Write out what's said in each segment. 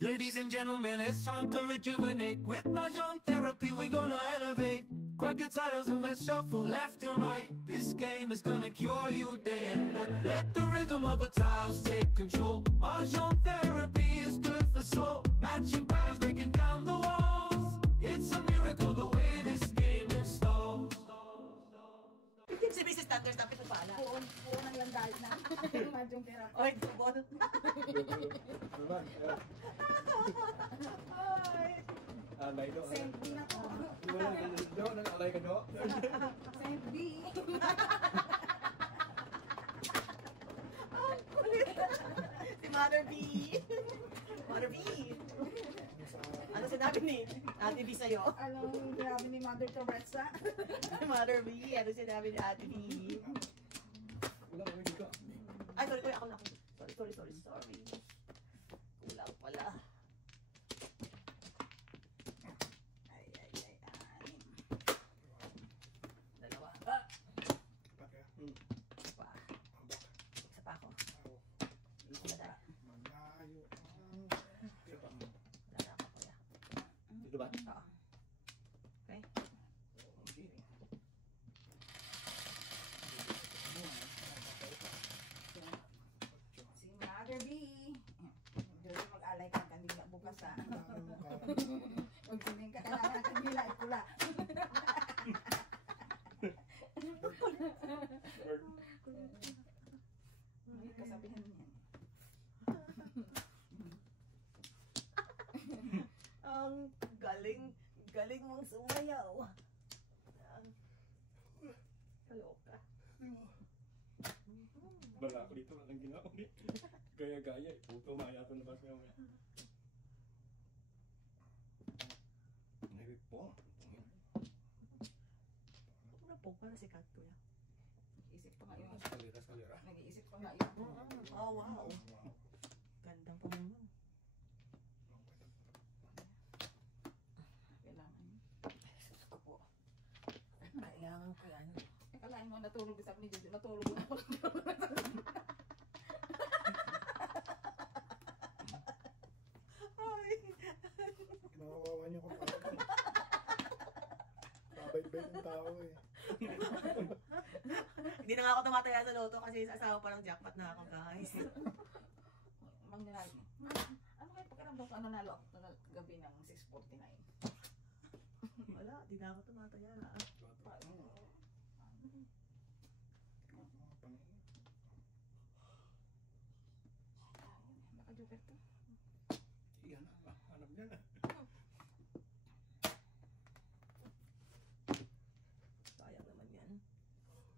Ladies and gentlemen, it's time to rejuvenate. With Mahjong therapy, we're gonna elevate. Grab your titles and let's shuffle left and right. This game is gonna cure you day and night. Let the rhythm of the tiles take control. Mahjong therapy is good for soul. Matching patterns, breaking down the walls. It's a miracle the way this game installs. Si Mrs. Thunders na pinupala. Puon ang landal na. Mahjong therapy. Oy, tubol. Ay, Alay do. Saint B na ko. Do, nag-alay ka do? Saint B. Ang kulit. Si Mother B. Mother B. Ano sinabi ni Ate B sa'yo? Anong grabe ni Mother Teresa? Mother B. Ano sinabi ni Ate B? Wala ko dito. Ay, sorry. Ako na. Sorry. Kulang pala. Ay. Dalawa. Pakai. Pa. Isa pa ako. Dara. Malayo. Dara ako kuya. Dito ba? Oo. Okay. Si Mother B. Dili mag-alay ka kanila bukas ha. Huwag sining ka kailangan kanila ipula. Ay, kasabihan niyan. Ang galing mong sumayaw. Kaloka. Bala ako dito, walang ginawa ni. Gaya-gaya, puto maya ito na ba siya mo. Nagig po. Ano po, para si Kat kuya? Isip pa nga yun. Kalira. Nag-iisip pa nga yun. Oh, wow. Gandang pamumuno. Kailangan yun. Jesus ko po. Kailangan ko yan. Akalain mo natulog sa ni Jojo. Natulog na ako. Ay. Nakawawa niyo ko pa. Babait-bait ng tao eh. Hindi na nga ako tumataya sa loto kasi sa asawa pa ng jackpot na ako, guys. Mangyayari. Ano kayo pakiramdam ko nanalo ako gabi ng 6:49? Wala, di na ako tumataya. Naka-joker to. Iyan na, hanap niya na. Sayang naman yan.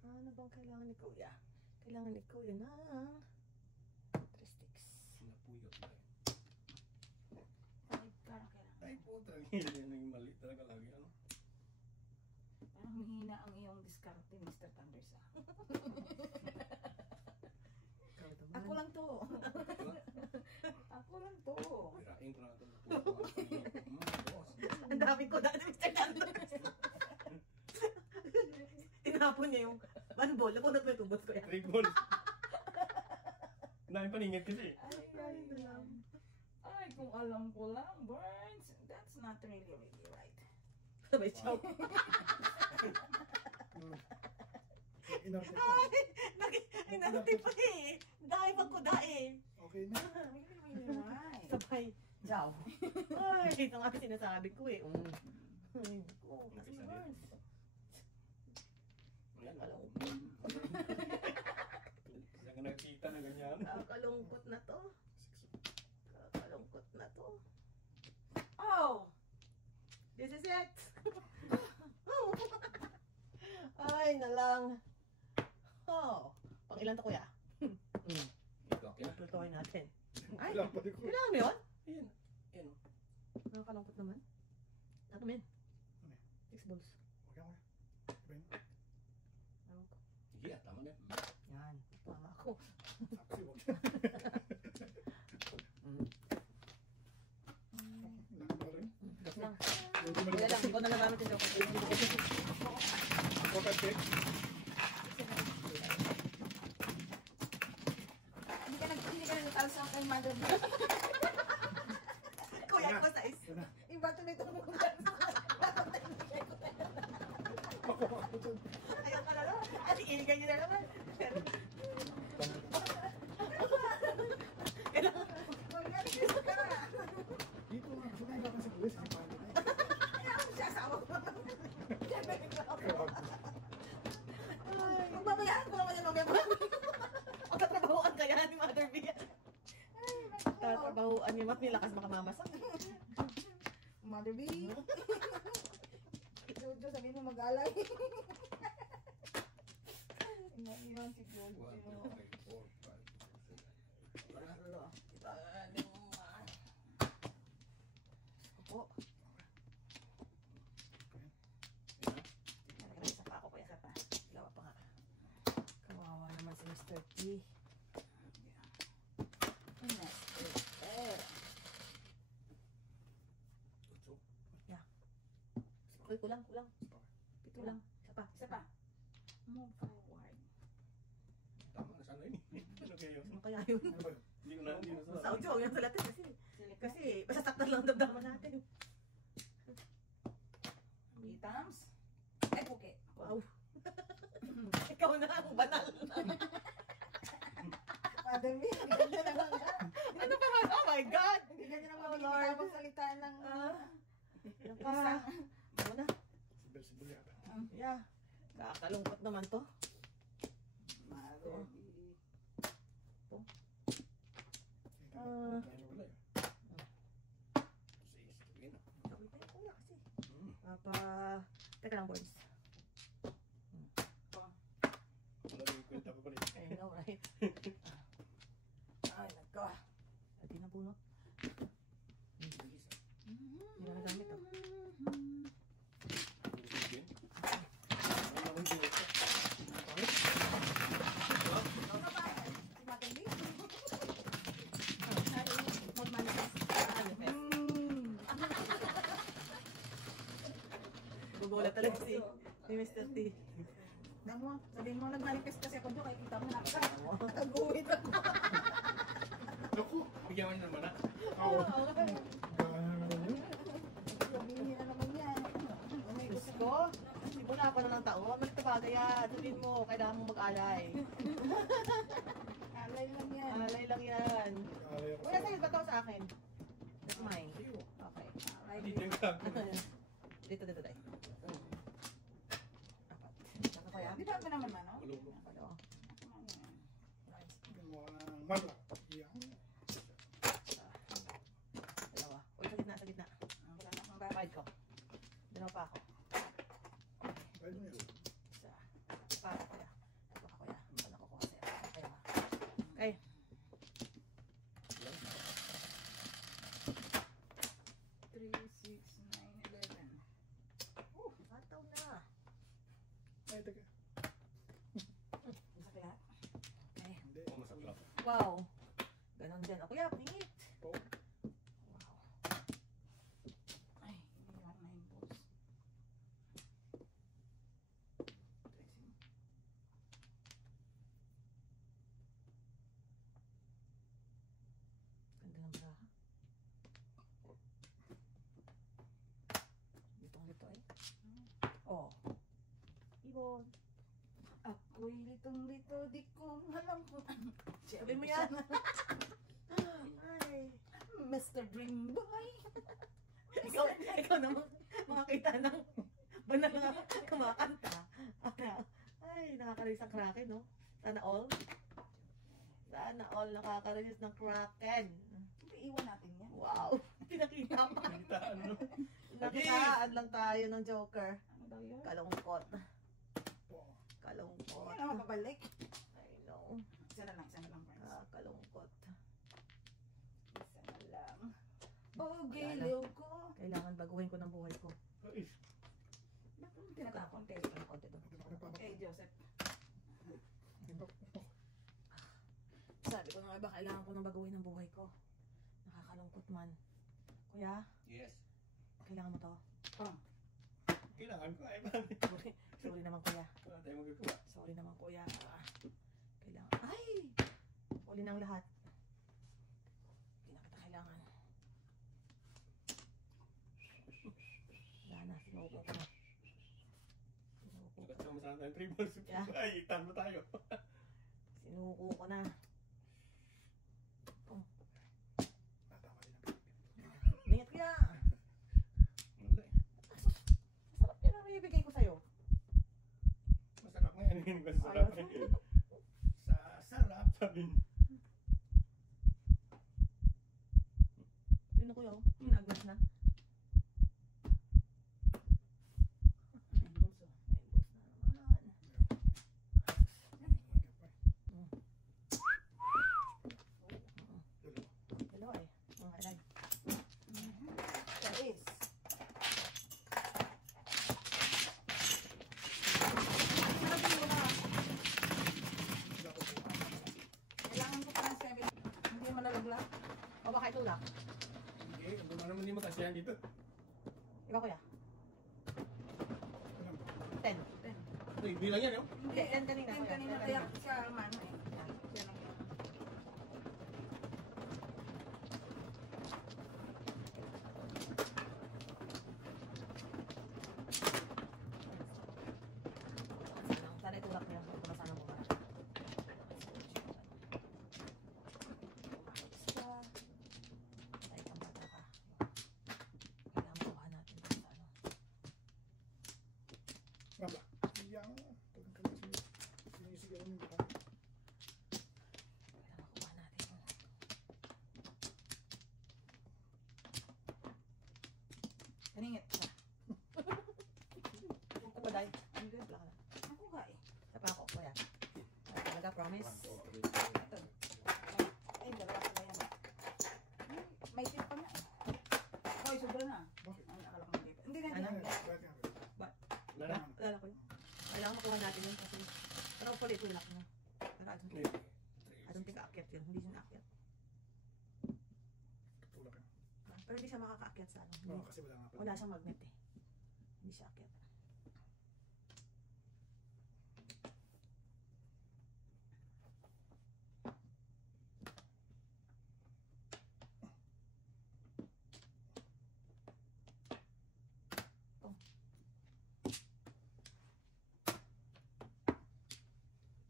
Ano bang kailangan ni Kuya? Kailangan ni Kuya ng 3 sticks. Sinapuyot na eh. Ay, parang kailangan. Ay po, talaga yun yung mali talaga lagi ano. Parang mahina ang iyong diskarte, Mr. Thunders. Ikaw naman. Ako lang to. Ako lang to. Pirain ko na ito. Boss. Ang dami ko dati, Mr. Thunders. Tinapon niya yung one ball. Napunod mo yung tubos ko yan. 3 balls. Dami paningit kasi. Ay, ay, kung alam ko lang, Burns, that's not really right. Sabay chow. Inarte ko. Ay, nagti pa eh. Dahil pag ko dahil. Okay na. Really right. Sabay chow. Ay, ito nga sinasabi ko eh. Ay, ko. Kasi Burns. Ayan, alam ko. Saan ka nakikita na ganyan? Kakalungkot na to. Kakalungkot na to. Oh! This is it! Ay, na lang. Oh, pang ilan to kuya? Ito, okay na. Pagpultuhin natin. Ay, Kailangan pa rin ko. kailangan mo yun? Ayan. Ayan. Nakakalungkot naman. Ano men? Ano yan? 6 balls. Okay, okay. Ben, Ewan ko. sige, tama na. Yan, tama ako. Saksi, wag. Lama rin. Gas lang. Medyo Kuya lang, hindi ko na nagamit yung joke. Coconut cake. Hindi ka nag-alsa kay Mother B. tuloy ito muna. Ayaw ka na naman. At iingay niyo na naman. Kailangan. Mag-alis ka. Dito nga, sumay ka sa pulis. Ayaw siya, asawa ko. Magbabayaan ko naman yung November. Ang tatrabahoan kaya ni Mother B. Tatrabahoan ni Mami, lakas makamamasa. Mother B. Jojo, sabihin mo mag-alay. Iwan si Jojo. Opo. Isa pa ako kuya. Isa pa. Dalawa pa nga. Kawawa naman si Mr. T. Uy, kulang. Pito lang. Isa pa. Isa pa. Move forward. Tama na sana yun. Ano kaya yun? Ano kaya yun? Hindi ko na Sa audio, yan sa latin kasi masasaktan lang ang damdaman natin. Itams. Ay, okay. Wow. Ikaw na ang banal. Mother B, hindi ganyan naman ka. Ano ba? Oh my God! Hindi ganyan naman Oh, hindi Lord. tapos salita ng... Yan ka. Ano na? Sibel yata. Yeah. Kakalungkot naman to. Mother B. Wala eh. Sige, Wala kasi. Teka lang, boys. wala yung kwenta ko pala. I know, right? Ay, nagka. Hindi na bunot. Hindi na nagamit, oh. Gugulat talaga si Mr. T. Sabihin mo, nag-manifest kasi ako doon, kaya kita mo nakaguhit ako. Naku, bigyan mo niya naman na. Sabihin na naman yan. Diyos ko, simula pa na ng taon, magtabagay yan. Sabihin mo, kailangan mong mag-alay. Alay lang yan. Alay lang yan. Wala sa'yo ba ito sa akin? That's mine. Okay. Alay Dito yung sabi. Dito, day. Apat. Saka kaya? Di ba ba naman, no? Malungkot. Dalawa. Marla. Dalawa. Uy, sa gitna, sa gitna. Wala na akong babay. Five ko. Dalawa pa ako. Isa. Pa, kuya. Ito ka, kuya. Ano ko kasi? Kaya ba? Okay. Three, 6, 9, 11. Mataw na. Ay, teka. Isa kaya? Okay. Hindi. Oh, masakla. Wow. Ganon din. O, kuya, pingit. Oh. Wow. Ay, iniwan na yung balls. Ganda ng braha. Litong-lito eh. Oh. Ibon. Ako'y litong-lito, di ko alam kung ano. Sabi mo yan. Ay. Mr. Dream Boy. Ikaw naman makakita ng banal na kumakanta. Ay, nakakarinis ang kraken, no? Sana all. Sana all nakakarinis ng kraken. Iiwan natin yan. Wow. Pinakita pa. Pagkitaan, no? Nakitaan lang tayo ng Joker. Ano daw yun? Kalungkot. Kalungkot. Yan ako pabalik. I know. Isa na lang, friends. Kalungkot. Isa na lang. Oh, giliw ko. Kailangan baguhin ko ng buhay ko. Ay, Bakit mo tinatapon, Tess? Ang konti doon. Eh, Joseph. Sabi ko na nga ba, kailangan ko nang baguhin ang buhay ko. Nakakalungkot man. Kuya, yes. kailangan mo to. Kailangan ko. Ay, Sorry, sorry naman kuya. wala tayong magagawa. Sorry naman kuya. Kailangan. Ay! Uli ng lahat. Hindi na kita kailangan. Sinuko ko na. Sinuko ko. Kasama sana tayong tribals. Yeah. Ay, talo tayo. Sinuko ko na. Natama din ang Ingat kaya. Wala eh. Masarap yun ang ibigay ko sa'yo. Masarap nga yan. Masarap Ayaw. eh. Sa sarap sabi niya. Yun na kuya, oh. Nagwas na. Ay, boss na naman. Dalawa eh. Mga kailan. That is. Kailangan ko pa ng 7. Hindi malalaglag. O baka itulak. Hindi, kung naman hindi makasyahan dito. Ikaw kuya. 10. Uy, bilang yan, no? Hindi, 10 kanina. Yan kanina kaya siya mano eh. Siya lang yan. Sana itulak niya. Kung masana mo para. Ay, kang bata ka. Kailangan makuha natin dito sa ano. Mabla. Yang. Tugang ka na sinisigaw mo yung baka. Kailangan makuha natin. Kaningit ka. Ito ba dahil? Ang good. Wala ka na. Ako nga eh. Tapa ako, kuya. Talaga, promise. Ito. Ay, dalawa sila yan. May tip pa nga eh. Hoy, sobra na. Bakit? Ay, akala ko hindi pa. Hindi na, Ano? hindi. Bakit nga ba? Wala na. Wala ko yun. Kailangan makuha natin yun kasi parang pala itulak niya. Pero I don't think aakyat yun. Hindi siya naakyat. Tulak ka. Pero hindi siya makakaakyat sa ano. Oo, kasi wala nga pala. Wala siyang magnet eh. Hindi siya aakyat.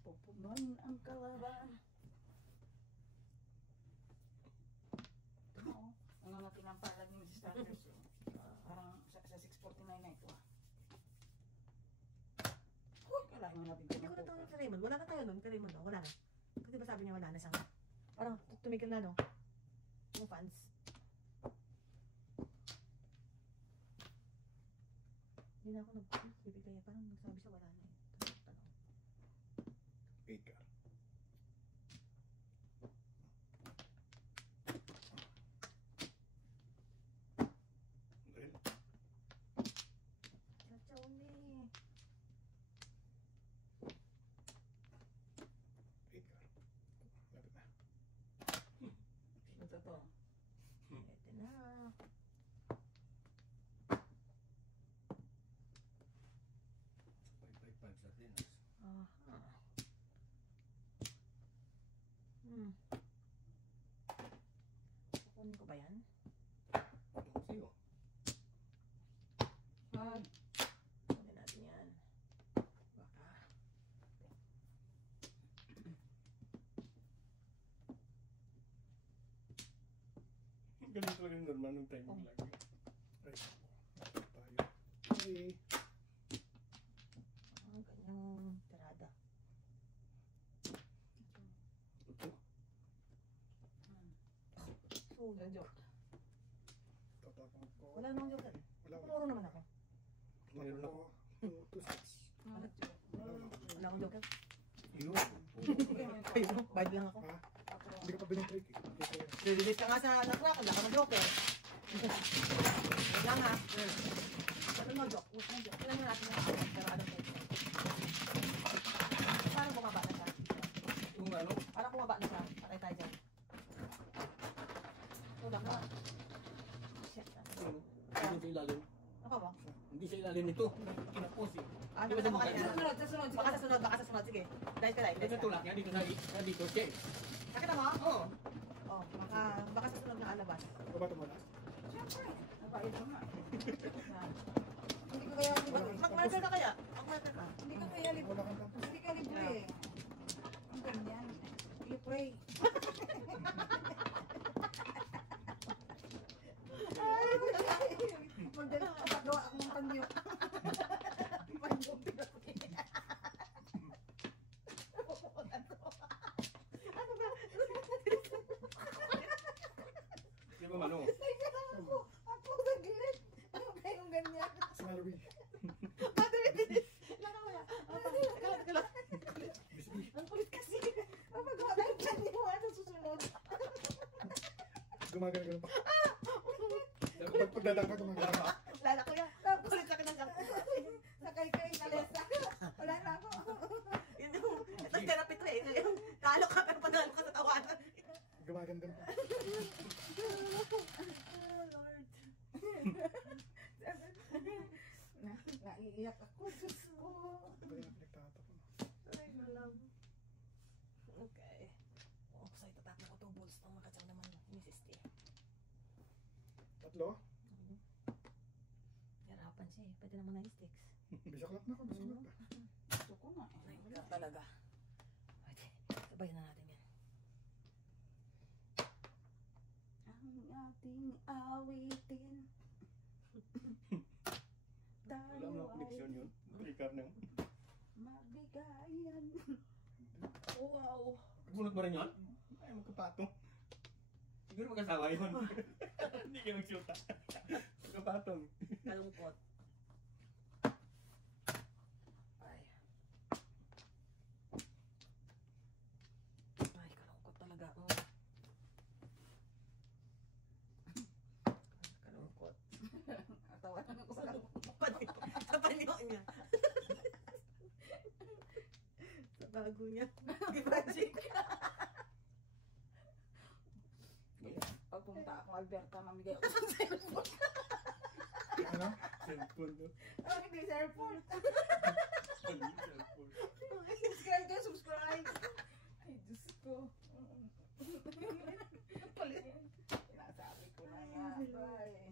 Pupunon ang kalaban. Oo. Ang mga tinampalan niyo si Standards. Parang sa 649 na ito ah. Uy, kailangan natin Hindi ko na tayo kay Raymond. Wala na tayo nun kay Raymond. No? Wala na. Kasi diba sabi niya wala na siyang parang tumigil na no? Yung fans. Hindi na ako nagbibigay. Parang nagsabi siya wala na eh. Tanong. 8 ka. Chachauni. 8 ka. Lapit na. Ito to. Ito na. Sa atin. Aha. Kukunin ko ba yan? Sa'yo. Kunin natin yan. Baka. Ganun talaga yung normal nung time mo lagi. Ay, lapit tayo. Okay. Ganyang tirada. Ito. So, joke. Tatapang ko. Wala namang joke. Wala. Pumuro naman ako. Meron Tatapang ako. ko. 2 sets. Wala akong joke. Yun. Kayo, bayad lang ako. Ha? Hindi ka pa binitrip eh. Release ka nga sa nakrak, wala ka mag-joke eh. Wait lang ha. Sabi mo joke. Kailan mo natin yung ako, pero ano kayo. Parang bumaba na siya. Yung ano? Parang bumaba na siya. Patay tayo dyan. Tulak na. Shit. Hindi sa ilalim. Ako ba? Hindi sa ilalim nito. Kinapos eh. Ano Di ba ba sa kanina? Sa sunod. Baka sa sunod, baka sa sunod. Sige. Dahil ka, Ito tulak niya dito sa dito siya eh. Nakita mo? Oo. Oh, baka sa sunod na alabas. Babato mo na. Siyempre. Nabayad mo nga. Yan. Hindi ko Mag-welcome ka kaya? Mag-welcome ka. Hindi ka kaya libre. Wala kang tapos. Hindi ka libre eh. Ang ganyan. You pray. Magagawa ako ng panyo. Panyo pinapin. Ano ba? Di ba mano? Ako naglit. Ano kayong ganyan? Salary. Mabilis. Nakakaya. Ang kulit kasi. Mapagawa tayo panyo. Ano susunod? Gumagano pa. Kapag pagdadang ka, gumagano pa. Lala ko yan. Kulit ka ng junk. Sakay kayo kalesa. Wala na ako. Yun yung, itong therapy training. Yung talo ka pero panalo ka sa tawanan. Gumaganda pa. Oh, Lord. Naiiyak ako. Diyos ko. Ito yung pinagtatapon. Ay, malam. Okay. Oh, so itatapon ko 2 balls ng makatsang naman ni Mrs. T. Tatlo? Hirapan siya eh. Pwede naman na sticks. Bisaklap na ako, bisaklap pa. Gusto ko nga. Ay, wala talaga. Pwede. Sabayan na natin yan. Ang ating awitin. Wala mo lang connection yun. Trigger na yun. Mabigayan. Oh, wow. Bunot mo rin yun? Ay, magkapatong. Siguro magkasawa yun. Hindi kayo magsyuta. Magkapatong. Kalungkot. Ay. Ay, kalungkot talaga. Kalungkot. Tawanan ako sa Sa panyo niya. Sa bago niya. Magic. Pag pumunta ako Alberta, mamigay ako sa cellphone. Ano? Cellphone no? Oh, hindi sa airport. Cellphone. Subscribe kayo, subscribe. Ay, Diyos ko. Palit. Sinasabi ko na nga ba eh.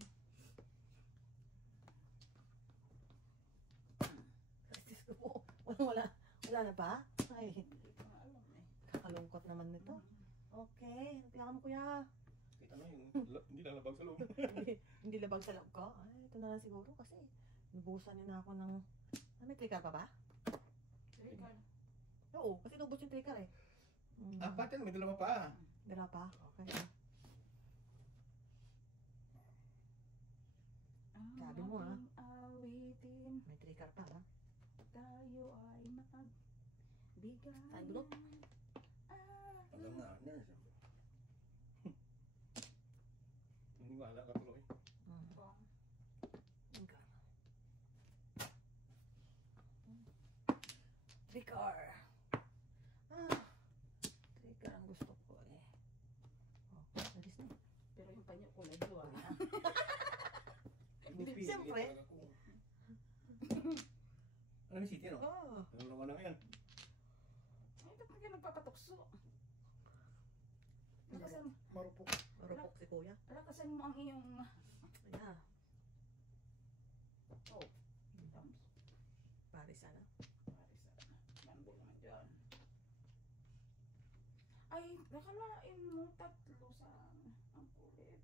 Diyos ko po. Wala na ba? Ay, Hindi ko nga alam eh. kakalungkot naman nito. Okay, tiyakan mo kuya. Kita na yung hindi lalabag sa loob. Hindi labag sa loob ko. Ay, ito na lang siguro kasi nubusan niyo na ako ng... may trigger pa ba? Oo, kasi nubos yung trigger eh. Apat yan, may dalawa pa. Dala pa? Okay. Sabi mo, ha? Awitin, May trigger pa ha? tayo ay magbigay. Saan bulok? Alam na, nurse. Hindi wala ka tuloy. Trigger. Trigger ang gusto ko eh. Oh, alis na. Pero yung panyo ko medyo Siyempre. Ano yung city, no? Oh. Ano naman na ngayon? Ay, dapat ka nagpapatukso. Lakasan, Marupok. Marupok si kuya. lakasan mo ang iyong... Ayan. Oh, thumbs. Paris sana. Manbo naman dyan. Ay, nakalain mo 3 sa... Ang kulit.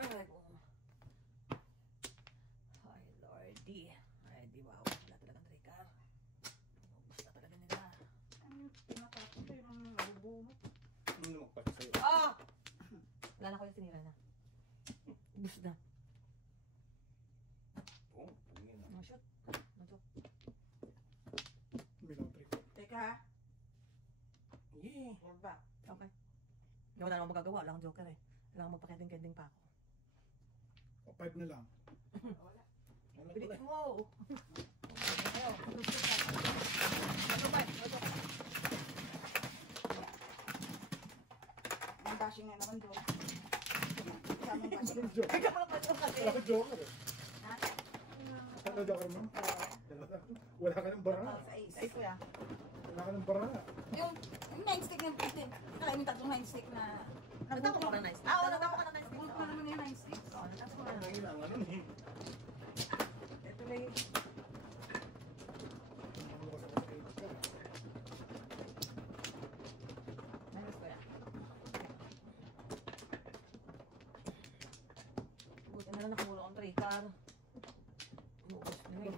Ay, ko. Ay, Lordy. Ay, di ba? Wala talagang trigger. Gusto talaga nila. Ano, pinatapos ko yung nabubunot. Ano naman pati sa'yo? Ah! Wala na ko yung sinira na. Ubus na. Oo, tingin na. No shoot. No joke. Bilang trick. Teka, Yeah. hold back. Okay. Hindi ko na naman magagawa. Wala akong joker eh. Kailangan magpakending-kending pa ako. O, 5 na lang. Wala. Ano Bilis tuloy? mo! Ayaw. Ano ba? No joke. May bashing na naman doon. Kaming bashing. Anong joke? Ikaw naman yung kasi. Wala ka joker eh. Ha? Ano joker mo? Wala ka ng bara. Sa ace. Ay, kuya. Wala ka ng bara. Yung 9 stick na puti. Kaya yung 3 9 stick na... Nagtapos ka ba ng nice? Ah, oo, nagtapos ka ng nice. Bunot ko naman yung 9 sticks. Oo, nagtapos ko Ano na. kailangan nun eh. sugar. Ubus na yun.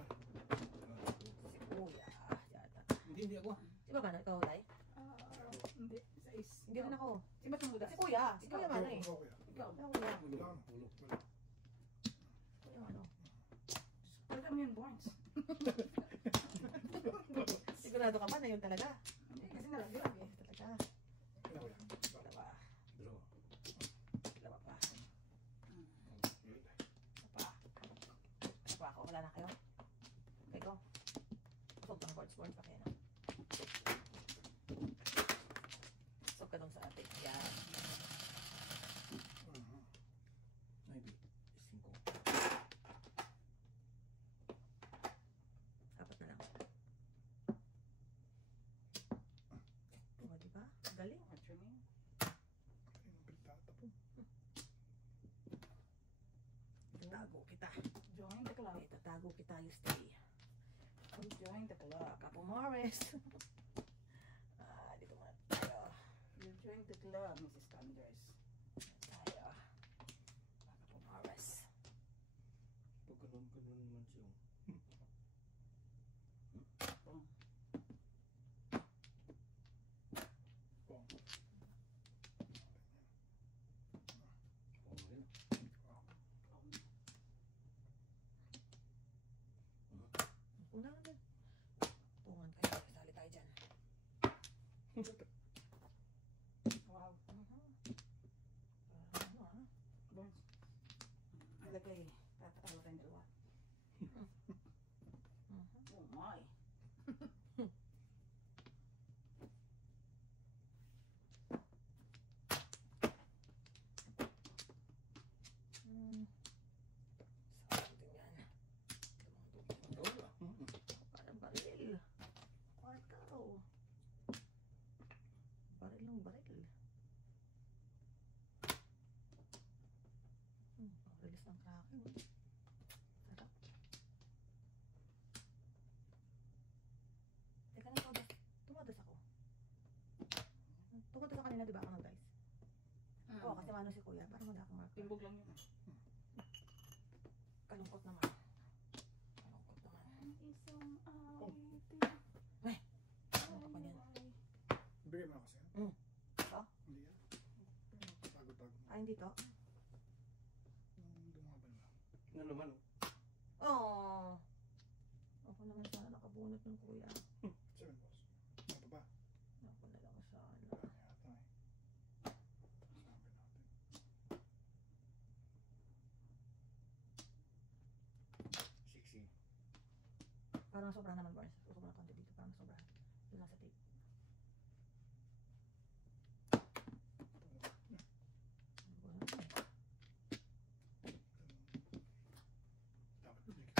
Si Kuya. Yata. Hindi ako. Si ba Mano? Ikaw, Lai? Hindi. Sa is. Hindi rin ako. Si ba't yung muda? Si Kuya. Si Kuya Mano eh. Ikaw, kuya. Ikaw. Ikaw, Kuya. Wala, wala. Kuya Mano. Talaga mo yun, Barnes. Sigurado ka ba na yun talaga? Hindi, kasi nalagyan eh. Talaga. Kuya, kuya. Dalawa. Dalawa. Dalawa pa. Isa pa. Isa pa ako. Wala na kayo? Okay, go. Usog ka ng boards pa kayo na. Usog ka dun sa ating. Yan. Ay, 5. Apat na lang. O, diba? Galing. What's your name? Ayun, pinagtatapon. Itatago kita. Join the club. Itatago kita, you stay. Join the club. Capo Morris. Dito muna tayo. You join the club, Mrs. Thunders. Tayo. Capo Morris. Pag ganun naman siya. Pong. Oo, yun. Una na din. Tungan kayo. Sali tayo dyan. Wow. Ano ah? Barnes. Nalagay. Tatatawa tayong dalawa. Oh my. Something yan. Oo. Parang baril. Kwartaw. Baril ng baril. Release ng kraken. Sarap. Teka na, tumadas ako. Tumadas ako kanina, di ba ako ng dice? Oo, kasi mano si Kuya. Parang wala akong mark. Timbog lang yun. Kalungkot naman. Kalungkot naman. Isang awitin. Ano pa niyan? Bigay mo na kasi. Ito? Hindi yan. Tago-tago. Ah, hindi to? Dumaban na. Ano naman? Oo. Ako naman sana nakabunot ng Kuya. 7 balls. Ano pa ba? Ako na lang sana. Wala na yata eh. Sabi natin. 60. Parang sobra naman, Bars. Usok na konti dito. Parang sobra. Doon lang sa tape. Dapat bigay ka.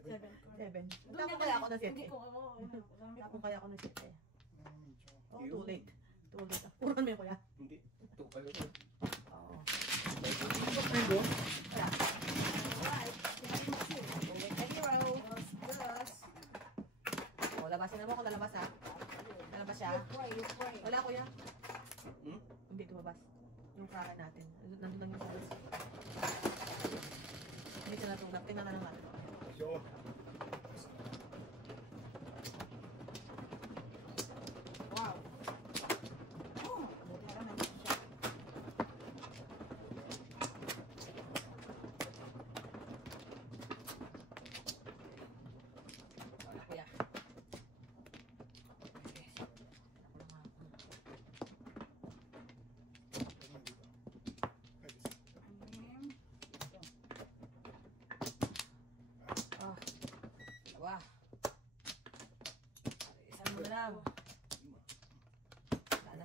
7. 7. Tapos kaya ako ng 7. Hindi ko, Tapos kaya ako ng 7. Medyo. Oh, too late. Too late. Puran mo yun, Kuya. Hindi. Ito pala. Oo. Ito. Kaya. Alright. Ulit na hero. O, labasin mo kung lalabas ha. Lalabas siya. Wala, Kuya. Hmm? Hindi tumabas. Yung kraken natin. Nandun lang yung sabas. Hindi siya natulap. Tingnan na lang natin. Yo. Wow. Oh, nagkaroon na siya. Wala, Kuya. Anim. Ah, dalawa. Isang mo na lang. Wala na.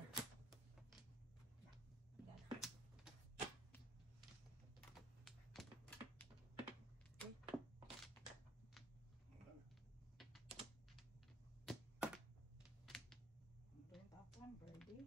Wala na. Ito yung top one, birdie.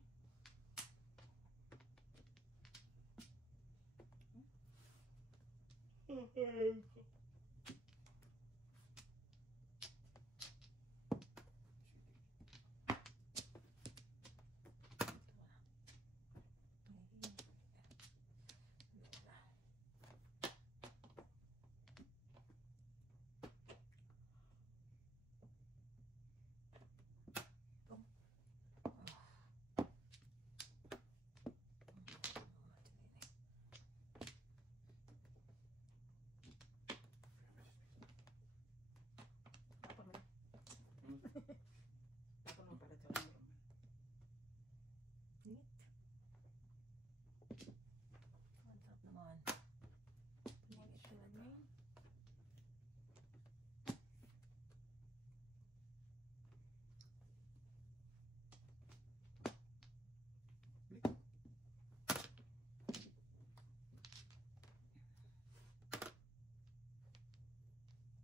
Ang sarap naman.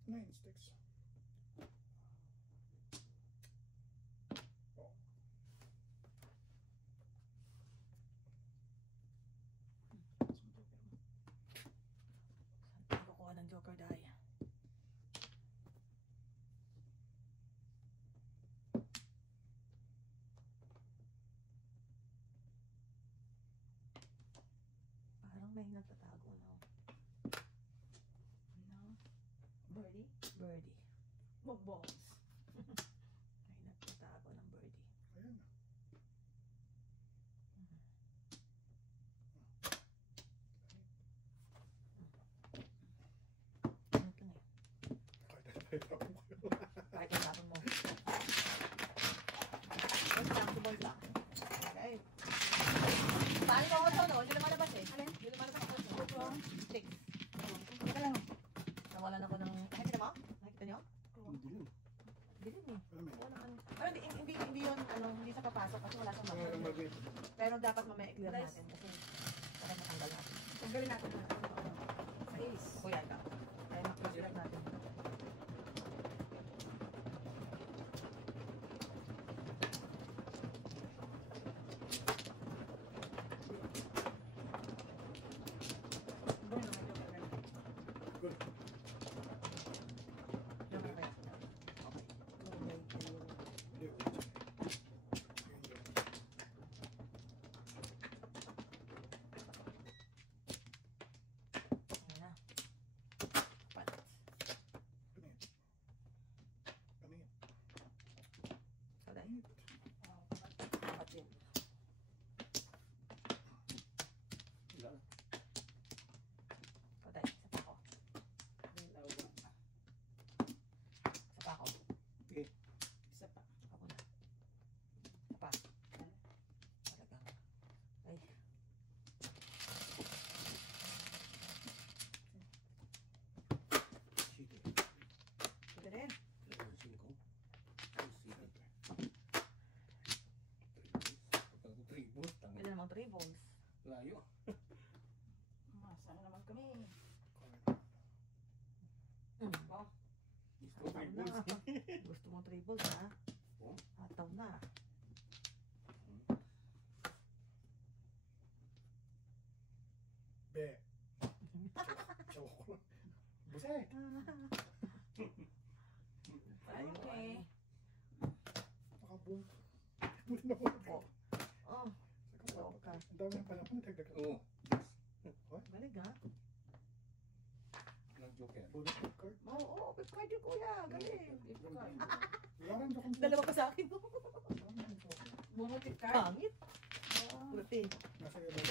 Nine sticks. Saan tayo kukuha ng Joker die? Parang may nagtatago, no? No. Birdie. Birdie. Bongbongs. May nagtatago ng birdie. Ayan. Ano ito nga? Kahit tayo tapon kayo. Kahit ang tapon mo. Boys lang, si boys lang. Okay. Paano ko ito, no? Hindi naman nabas eh. Alin? Hindi naman nabas ako. Six. Teka lang. Nawalan ako ng... Nakikita mo? Nakikita nyo? Dilim. Dilim eh. Alam mo yun? Wala naman. Pero hindi yun, ano, hindi sa papasok kasi wala siyang Ang mapasok. mag-wait. Pero dapat mamaya i-clear natin kasi para matanggal natin. Tanggalin natin. Sa is. Kuya ka. Kaya mag-clear natin. Good. Yung kaya. Hindi. Ayan na. Palit. Paningin. Paningin. Saday. Paningin. Patit. Wala. Saday. Sa pako. Sa pako. Isa pa. Ako na. Sa pa. Talagang. Ay. Sige. Sige rin. Singko. Sige. Tribus. Tangin. Pwede namang 3 balls. Layo. Masana naman kami. Ba? Gusto tribus. Gusto mong 3 balls ha? Oh. Ataw na. Be. Sawa ko lang. Busay. Ay, Okay. Nakabunk. Buti na po. Oh. Oh. Ang dami ng panahon. Dagdag. Oo. Galing ha? Ng Joker. Bonus card. Oo, oh, card yung kuya. Galing. Wala rin akong Dalawa pa sa akin. Bumutit card. Pangit. Puti. Nasa iyo lang.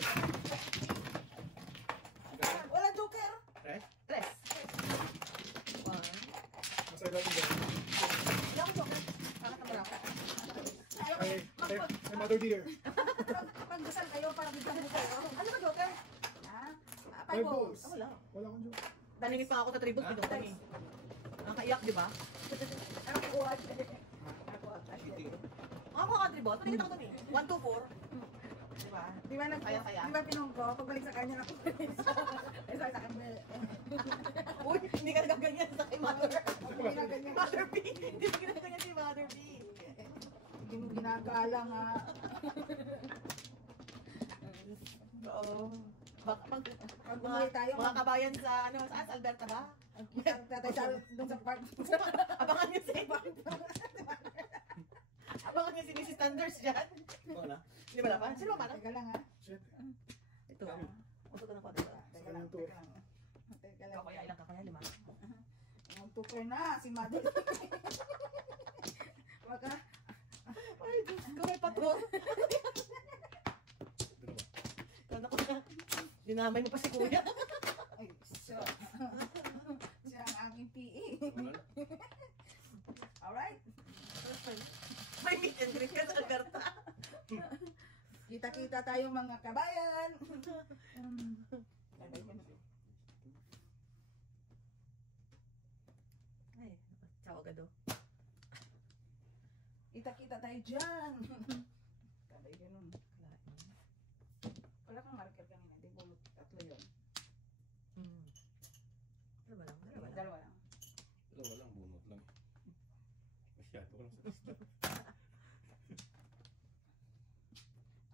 Walang joker. Tres? 3. 1. Nasa iyo lang. Wala akong joker. Pangit ang barako. Ay, Mother Dear. Magdasal kayo para bigyan mo kayo. Ano ba joker? Ha? Five balls. Ah, wala. Wala akong joke. Taningin pa ako sa tribute. Pinuntan eh. Nakaiyak, di ba? Ano kuha? Cheating. Ako ka tribute. Taningin ako doon eh. 1, 2, 4. Di ba? Di ba Kaya. di ba pinungko? Pagbalik sa kanya na ko. Eh, sorry sa kanya. Uy, hindi ka nagaganyan sa kay Mother. Hindi na ganyan. Mother B. Hindi ka nagaganyan si Mother B. Hindi mo ginagalang ha. Oo. Pag Pag umuwi tayo, mga kabayan sa ano, saan? Sa Alberta ba? tatay sa doon sa park. Abangan niyo si Abangan niyo si Mrs. Thunders dyan. Wala. Hindi ba laban? Sino ba? Teka lang ha. Shit. Ito. Uso ko na po. Ito. Teka lang. Teka lang. Teka lang. Kakaya ilang kakaya? 5. Mag-tuper na si Mother. Baka Ay, Diyos ko, may pato. Kala ko na. Dinamay mo pa si kuya. ay siya. Siya ang aking PE. Wala. Alright. May meet and greet ka sa Alberta. Kita Kita-kita tayo mga kabayan. Ay, ciao agad oh. Kita-kita tayo dyan. Sabay ganun. Wala kang marker kanina. Di bulot 3 yun. Dalawa lang, dalawa lang. Dalawa lang. Dalawa lang, bunot lang. Masyado ko lang sa gusto.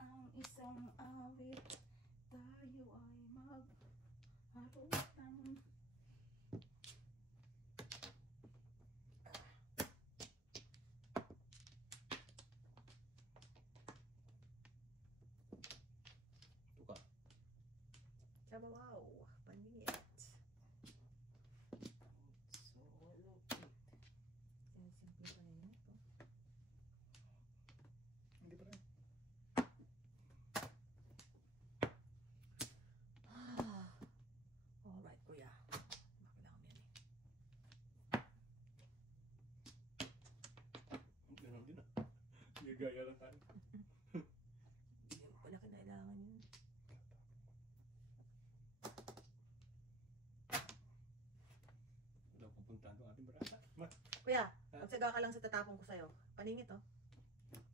Ang isang awit, tayo ay magharutan. Ito ka. Ciao, wow. Paningit. Solo. Simple pa na yun. Hindi pa rin. Alright, kuya. Kailangan yan eh. Ganun din ah. Gagaya lang tayo. Hindi mo pala kailangan yun. Wala pupuntahan ng ating barata. Kuya, magsaga ka lang sa tatapong ko sa'yo. Paningit oh.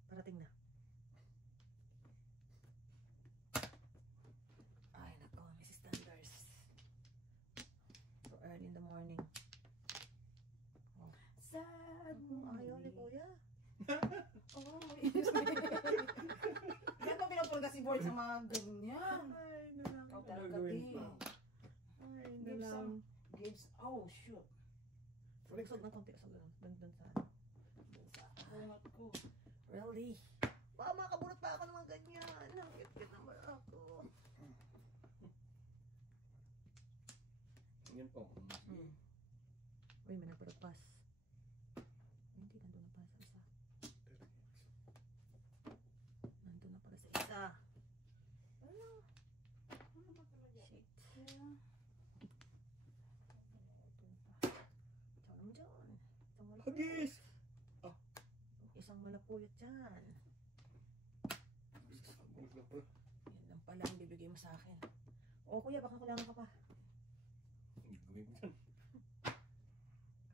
Parating na. Ay, nako, Mrs. Thunders. So early in the morning. Sad. Ayaw ni kuya. Oh, yan pa pinapulga si Board sa mga ganyan. Ay, nalang. Ikaw talaga din. Ay, Give nalang. some, gives, oh shoot. Usog ng konti, usog lang. Doon sa ano. Doon sa bungat ko. Really? Baka makabunot pa ako ng mga ganyan. Ang cute-cute naman ako. Yan po. Uy, may nagpalagpas. Hindi, nandun na pala sa isa. Nandun na pala sa isa. Ano? Ano ba talaga? Shit. Yeah. Ciao naman dyan. Isang malapuyot. Hagis! Isang malapuyot dyan. Bunot lang pala. Yan lang pala ang bibigay mo sa akin. O kuya, baka kulangan ka pa. Ang gawin ko dyan.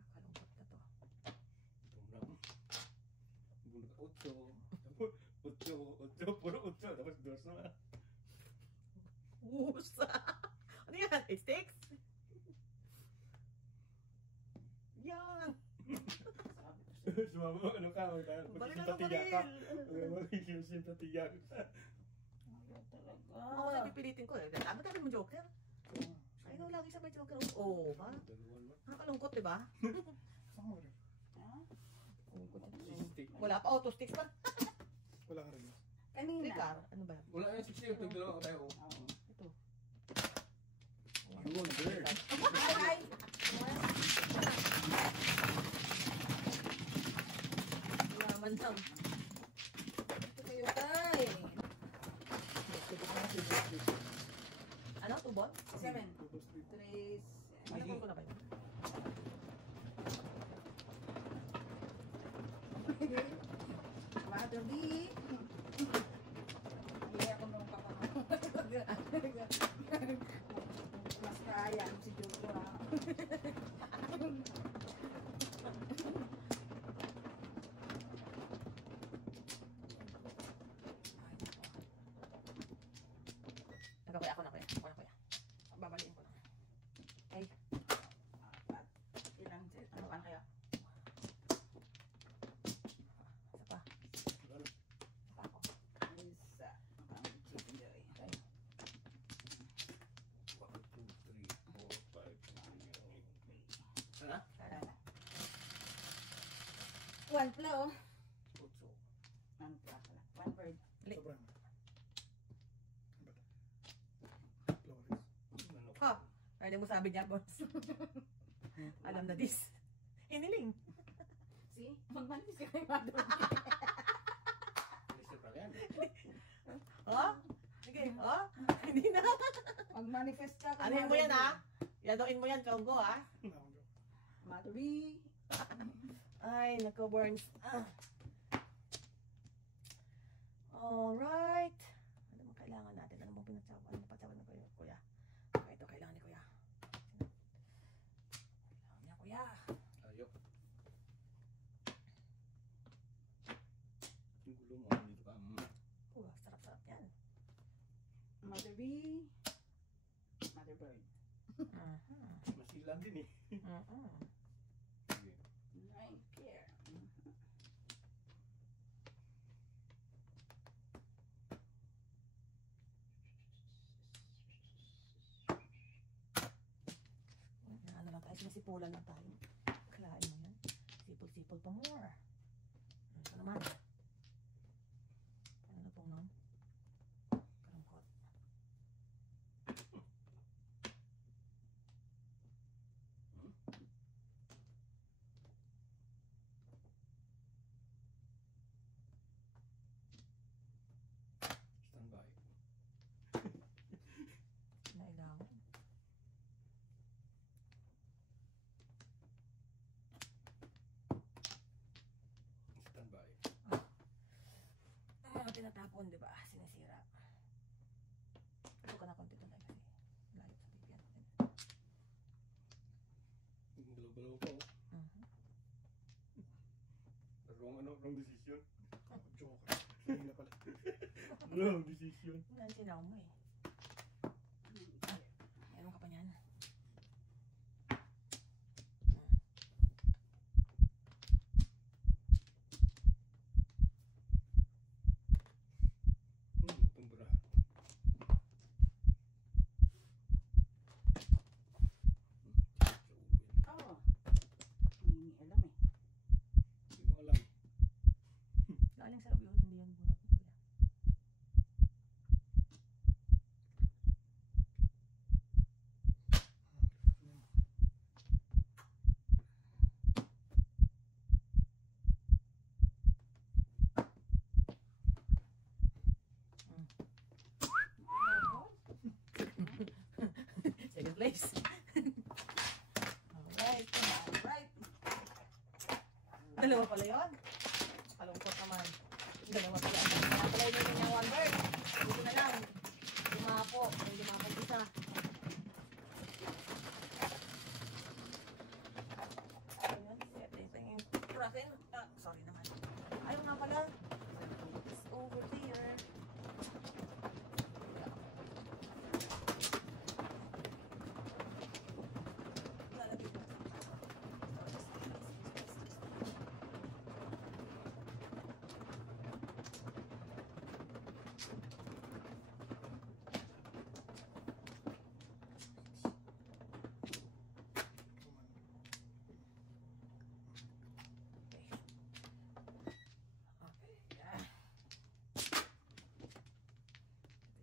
Kakalungkot ka to. Ito lang. Bunot ka 8. 8. Puro 8. Tapos 2 naman. Usa! Ano yan? Sticks? Yan! Sumama mo, ano ka? Balik na Magsimpatiya ka. baril! Magsimpatiya ka. Ayaw talaga. Ako na pipilitin ko eh. Dami mo Joker. Ayaw lagi sabay Joker. Oo, ba? Nakakalungkot, di ba? Saan mo rin? Ha? Wala pa, auto sticks pa. Wala ka rin. Kanina. Tricar, ano ba? Wala yung 60. Tagdalawa ka tayo. Oo. Ito. Yun, there. Ay! Yaman lang. Ito kayo, tay. Ano? Tubon? 7. 3. Ano ko na ba yun? Mother B. Hindi ako nung mas kaya si Joshua. Nagkakuya ako na kuya. Ako na kuya. Babaliin ko na. Ay, Apat. Ilang set? ano ka na kaya? Isa pa. Isa pa ako. Isa. Ang chicken joy. 1, 2, 3, 4, 5, 6, 7, 8. Sana? One flow. 8. One flow. One bird. Sobrang. Flores. Ha! Kaya mo sabi niya, boss. Alam na this. Hiniling. See? Magmanifest ka kay Mother B. Listen pa yan. Ha? Sige, ha? Hindi na. Magmanifest ka kay Ano mo yan, ha? Yadoin mo yan, Chonggo, ha? Mother B. Ay, nako, Burns. Alright. kailangan natin? Ano bang pinatsawan? Ano patsawan ng kuya? Okay, ito kailangan ni kuya. Kailangan niya kuya. Ayok. Yung gulo mo, dito ka. Sarap-sarap yan. Mother B. Mother bird. Masilan din eh. Sige. Right here. Ano lang tayo, sinasipulan lang tayo. Kalain mo yan. Sipol-sipol pa more. Ito naman. Ano na pong nun? Karungkot. Standby. Nailangan. Standby. Ang mga tinatapon, di ba? Sinisira. Ito ka na konti ito na kasi. Layo sa bibig yan. Balaw-balaw pa oh. Wrong decision. Joke. Hindi na pala. Wrong decision. Yan sinaw mo eh. Meron ka pa niyan. Tumburahan. Oh. Hindi alam eh. Hindi mo alam. Galing sa loob yun, hindi yan bunot mo kuya. Second place. Alright. Right. Dalawa pala yun. Kalungkot naman. Dalawa pala. Pala yun yung one bird. Dito na lang. Lumapo. May lumapo isa. Ayun. Ito yung kraken. Sorry naman. Ayun nga pala. It's over there.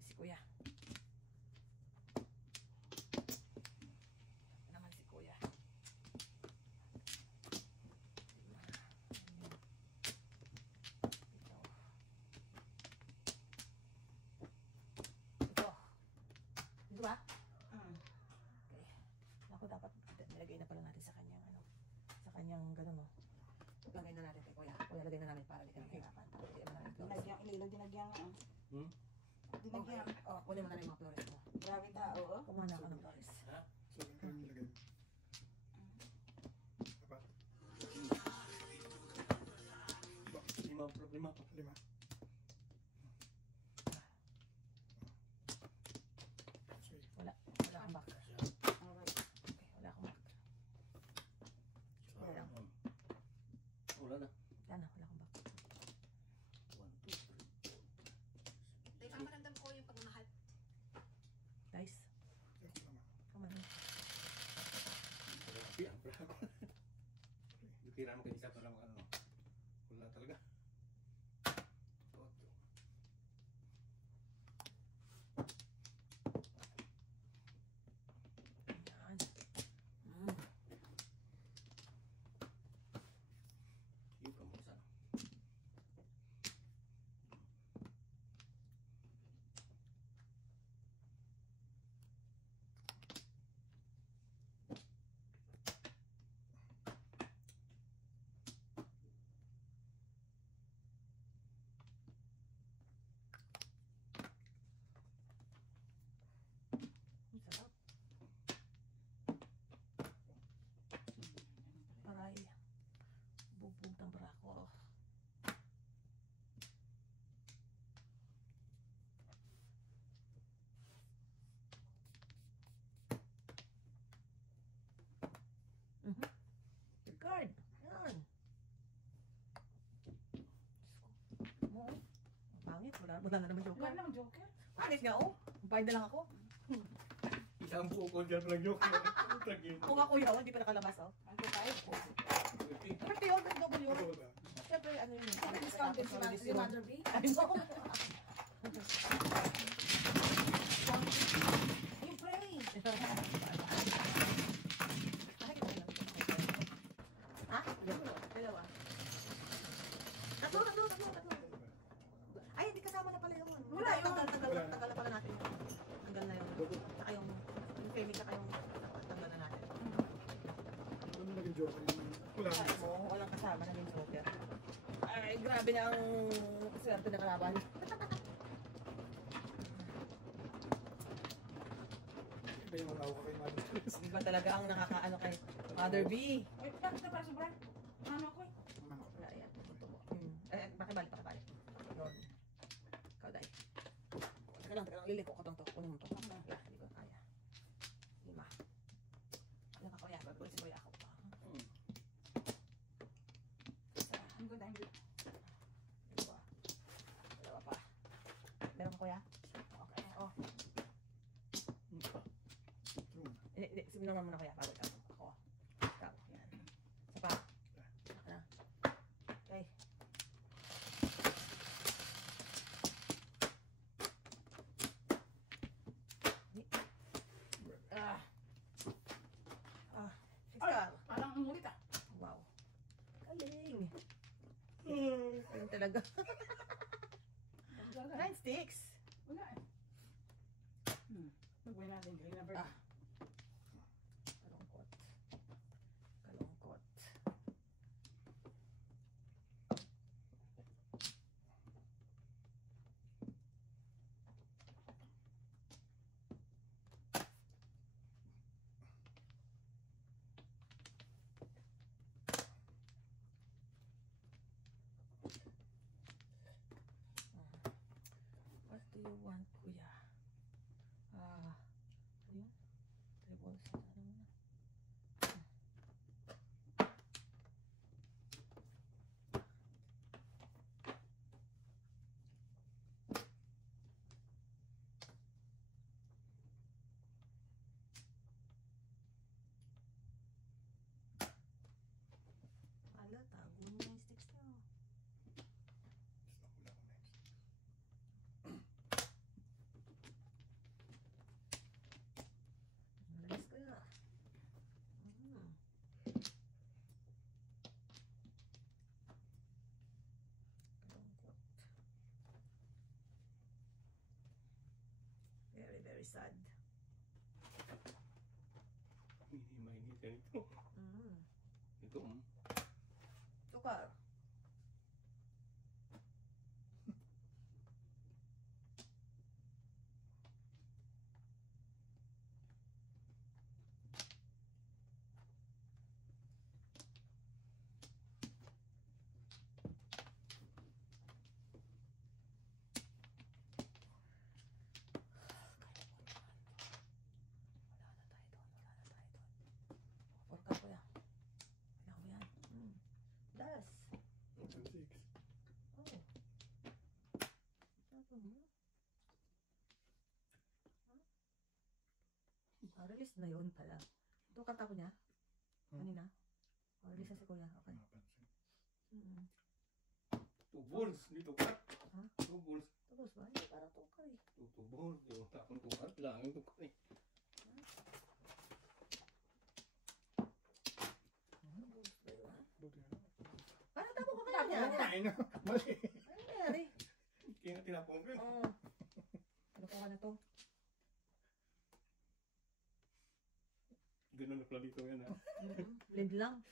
Si kuya. Ito naman si kuya. Ito. Dito ba? Okay. Ako dapat nilagay na pala natin sa kanyang ano. Sa kanyang gano'n no. Lagay na natin kay kuya. Kuya lagay na namin para hindi ka nahihirapan. Hindi mo na rin flores. Dinagyan, ililo dinagyan nga. Hmm? Dinagyan. Oh, kunin mo na rin yung mga flores mo. Grabe tao. Oh. Kumuha na ako ng flores. So, ano nilagay? Apat? Lima. 5. Sige. Wala akong back. Alright. Okay, wala akong back. Wala lang. Wala na. Wala na, wala akong back. 1, 2, 3. Teka, paramdam ko yung pagmamahal. Guys, Joke naman. Wala na naman joker. Wala namang joker. Alis nga, oh. Bayad na lang ako. Isang buo ko dyan lang joke. Kung ako yun, hindi pa nakalabas, oh. Ang tayo. Siyempre yun, W. Siyempre, ano yun. Ano discount din si Mother B? I know. You pray. Ha? Dalawa. Tatlo. Ay, hindi kasama na pala yung ano. Wala yun. Tagal na pala natin. Tanggal na yun. Saka yung Femi, saka yung tanggal na natin. Ano naging joker yun? Wala. Ay mo, walang kasama na yung joker. Ay, grabe na ang swerte na kalaban. Iba yung mga ako kay Mother Teresa. Iba talaga ang nakakaano kay Mother B. Wait, bakit na para sobrang? Ano ko eh? Wala yan. Pakibalik. Yun. Ikaw, Day. Teka lang. Liliko ko to. Kunin mo to. Hindi ko kaya. 5. Ano ka kuya? Babulisin ko yung ako. Ang ganda ang ganda. Dalawa pa. Meron ka kuya? Okay. Oh. Sino naman muna kuya? Bago ikaw. Ako. Ikaw. Yan. Isa pa. Saka na. Okay. Fiscal. Parang umulit ah. Wow. Galing. Galing talaga. 9 sticks. Wala eh. Magbuhay natin green na bird. Ah. Kalungkot. What do you want, kuya? Ano yun? Tribbles. Ano muna? Ala, tago mo na yung sticks niyo. Nice kuya. Kalungkot. Very, very sad. Hindi mainit yan ito. Ito. Sukar. Porka ko yan. Kailangan mo yan. Das. Six. Oh. Sabi mo. Release na yun pala. Ito kanta ko niya. Kanina. Release na si kuya. Okay. Two balls. Dito ka. Ha? 2 balls. Tapos ba? Hindi, parang tukar eh. 2 balls. Yung tapon ko ka. Lang ito ka eh. Buti na. Parang tapo ko kanina. Ay, no. Mali. Ano nangyari? Kaya nga tinapon ko. Oo. Ano ko na to? Ganun na pala dito yan ha. Blend lang.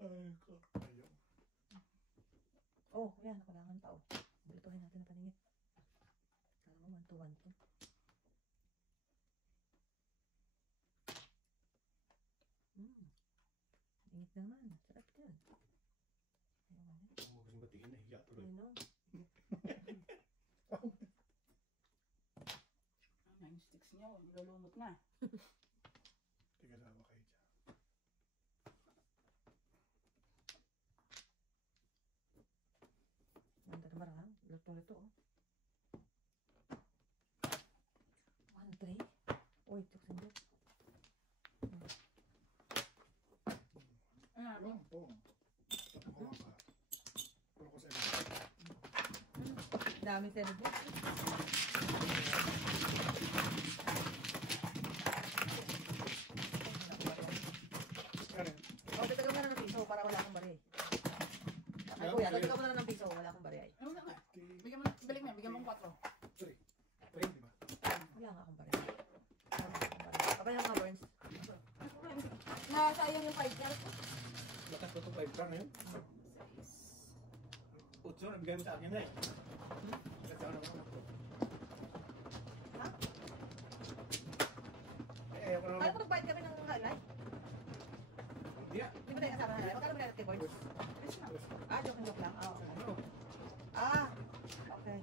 Ay, ko. Ayaw. Oh, yan. Kailangan pa. Oh. Bultuhin natin na paningit. Kala mo, 1 to 1 to. Ingit naman. Sarap yan. Ayaw nga. Huwag kasing batiin na. Hiya tuloy. I know. 9 sticks niyo, nilulumot na. Tiga sama kayo dyan. Pulot-pulot to, oh. 1-3. Uy, tuksindot. Ano? Pong. Pong ka. Puro ko sa iba. Daming senod mo. Ano? O, dagdagan mo na ng piso para wala akong bari. Ay, kuya, dagdagan mo na ng piso. Wala akong bari ay. Ano na nga? Bigyan mo, balik mo, bigyan mo 4. 3. 3, di ba? Wala nga akong bari. Wala akong bari. Kapag yung mga burns. Nasayang yung 5 niya. Lakas ko ito 5 star na yun. 8 nabigay mo sa akin na eh. Nagkaroon ako ng Ha? ayaw ko Kaya naman. ko nagbayad kami ng highlight. Hindi ah. Di ba tayo kasama na highlight? Magkano ba kay boys? Ah, joke lang. Ah, okay. Ano? Ah, okay.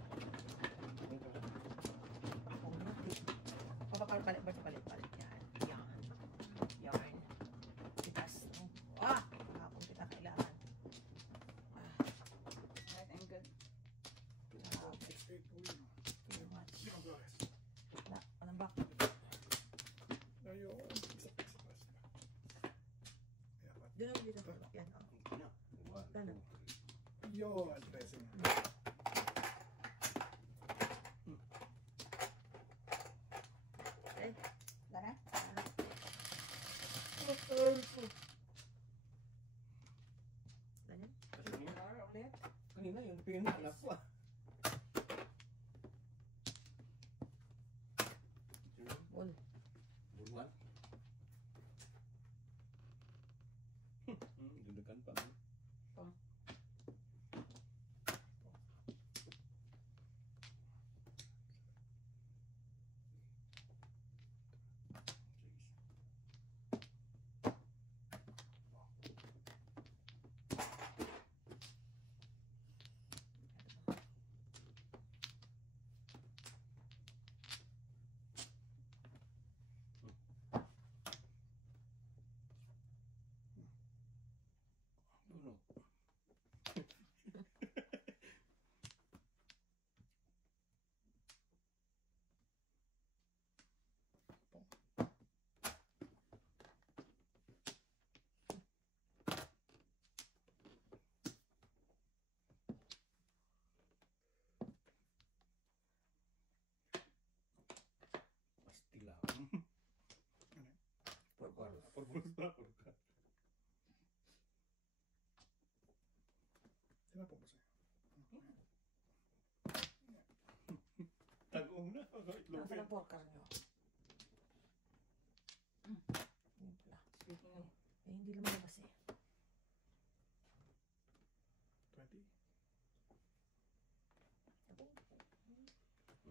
Papapalik, balik. Yan. Yarn. Titas. Ah, kahapon kita kailangan. Alright, I'm good. 6, 8 po yun. Too much. Sino ang guys? Na, anong back? Ayun. Isa. Ayan. Doon ako dito. Yan, oh. Gana. Yun. Dressing. Eh, Dana? ganyan. Or ulit? Kanina yun, pingin na anak ko ah. Ball. Buruan. Dudukan pa. Uno. Pasti lang. Four balls. Purpose ba? Purka. Sino po ba sa'yo? Tag-ong na. Itlog Nasa yan. ng porker nyo? Yun pala. Speaking of, Eh, hindi lumalabas eh. 20.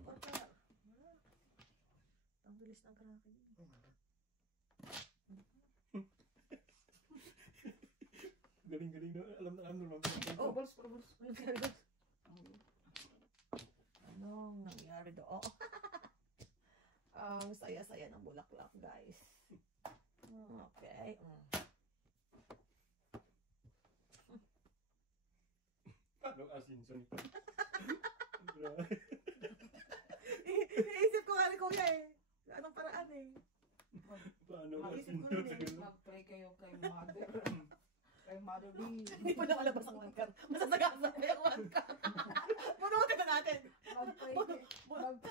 Porker. Ang bilis ng kalaki. Oh my God. Galing-galing na. Alam na naman. Oh, balls. Very good. Anong nangyari doon? Ang saya-saya ng bulaklak, guys. Okay. Paano asinso nito? Iniisip ko nga ni Kuya eh. Anong paraan eh? Paano Isip ko asinso rin sa eh. ganun? mag-pray kayo kay Mother. Kay Mother B. Hindi pa nakalabas ang wildcard. Masasagasa ko yung wildcard. Bunutin ba natin? Mag-pray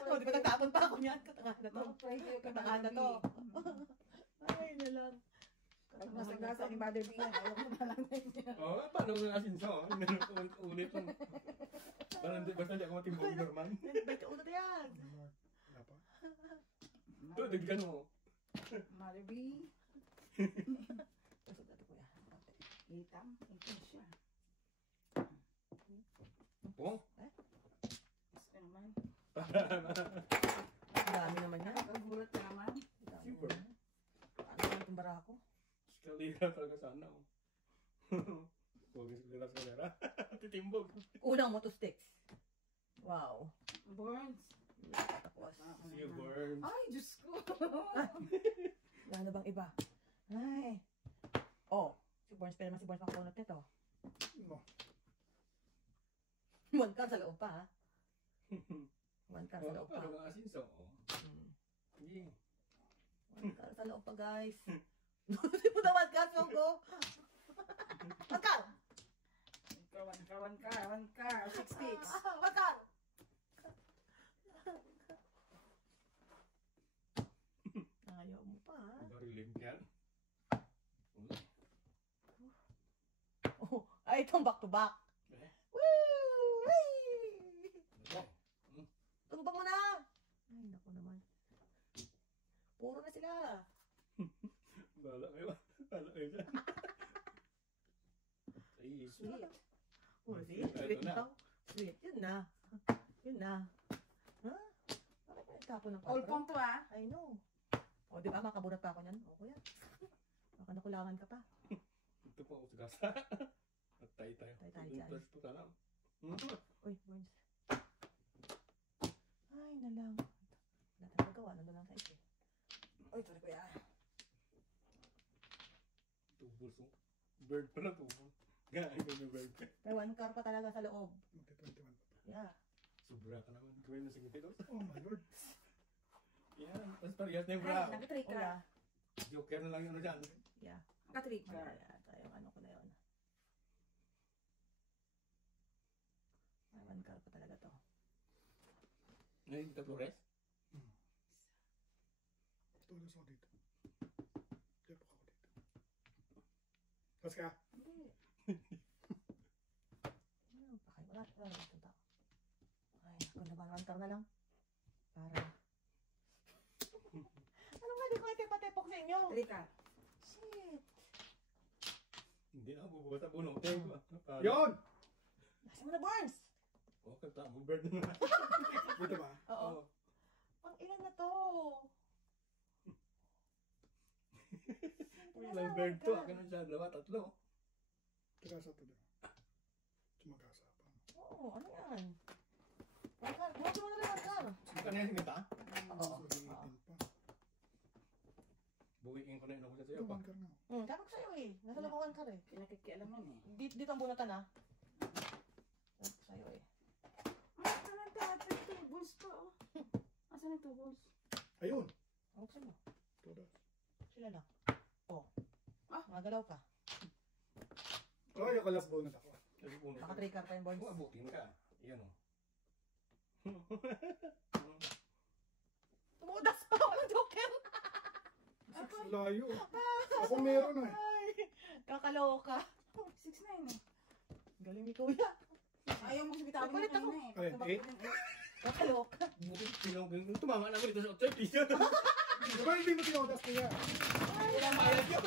Oh, di ba nagtapon pa ako niyan? Katangahan na to. Mag-pray kayo kay Katangahan na Mother to. B. Ay, na lang. Pag masagasa ni Mother B yan, ayaw mo na lang na niya. Oo, paano mo asinso? Ulit yung... Parang basta hindi ako matimbog normal. Bait ulo na yan. Wala pa? Ito, dagdagan mo. Mother B. Usog na to, Kuya. Itang, ito siya. Oo. Gusto naman. Ang dami naman yan. Nagbulat ka naman. Ang dami Super. naman. Ano naman itong barako? Eskalera talaga sana. Huwag yung eskalera. Titimbog. Unang motosticks. Wow. Burns. Tapos. See you, Burns. Ay, Diyos ko. Wala na bang iba? Ay. Oh. Si Burns pa naman si Burns makakunot nito. No. One ka sa loob pa ha. One car sa loob pa. Paano ang asinso? Hmm. Sige. One car sa loob pa, guys. Hindi mo na one car, Sogo. One car! One car. 6 sticks. One car! Ayaw mo pa, ha? Barilim yan. Oh, ay, itong back to back. Eh? Woo! Whee! Tumbang mo na! Ay, naku naman. Puro na sila. Bala kayo. Bala kayo dyan. Ay, Sweet. Oh, see? Ito Sweet na. daw. Sweet. Yun na. Yun na. Ha? Bakit may tapo ng All 4? pong to ah. I know. O, di ba? Makaburat pa ako niyan. O, kuya. Baka nakulangan ka pa. ito po ako sa gasa. Patay tayo. Patay tayo dyan. Plus po tayo. Uy, Burns. Ay, nalang. Wala tayong magawa. Nandun lang sa isip. Uy, sorry kuya. Tubos mo. Bird pala tubos. Gaano yung bird. May one car pa talaga sa loob. Magti-21 pa. Yeah. Sobra ka naman. Gawin na sa gitito. Oh my lord. Yan. Tapos parehas na yung Ay, bra. nag-3 ka. Kuya. Joker na lang yung ano dyan. Yeah. Naka-3 ka. Kaya yung ano ko na yun. May one car pa talaga to. Ngayon dito Flores. Tulos ako dito. Jepo ako dito. Tapos ka. Ano, pakay wala. Wala itong tao. Ay, ako naman. One car na lang. Para. Ano nga, di ko itipatipok sa inyo. 3 ka. Shit. Hindi na ako bubuhat sa puno. Yun! Nasa mo na, Barnes. Oh, kanta mo. Bird na naman. Dito ba? Oo. Pang ilan na to? Ilang bird to. Ganun siya. 2, 3. Tagasa to din. Sumagasa pa. Oo, ano yan? One car. Buhat mo na lang one car. Saan ka na yung sinita? Oo. Sulitin pa. Buwiin ko na yun ako sa Ito iyo pa. one car na. Tapos sa'yo eh. Nasa loob ang one car eh. Pinakikialaman eh. Dito ang bunatan ah. Tapos sa'yo eh. Ay, ito na dati. 2 balls pa oh. Asan yung 2 balls? Ayun. Ang gusto mo? Todas. Sila lang. Oh. Ah. Magalaw ka. Ay, ako last bonus ako. Kasi puno. Baka 3 car pa yung Kung Barnes. abutin ka. Yan o. Tumudas pa. Walang joker. Layo. Ako meron eh. Ay. Kakaloka. 6 na yun eh. Galing ni kuya. Ayaw mo sabitawan mo Palit ako. kanina eh. Ay, Tumakbo eight. ng eight. Kakaloka. Buti pinong tumama na ako dito sa 30. Diba hindi mo tinodas niya? Walang bayad yun.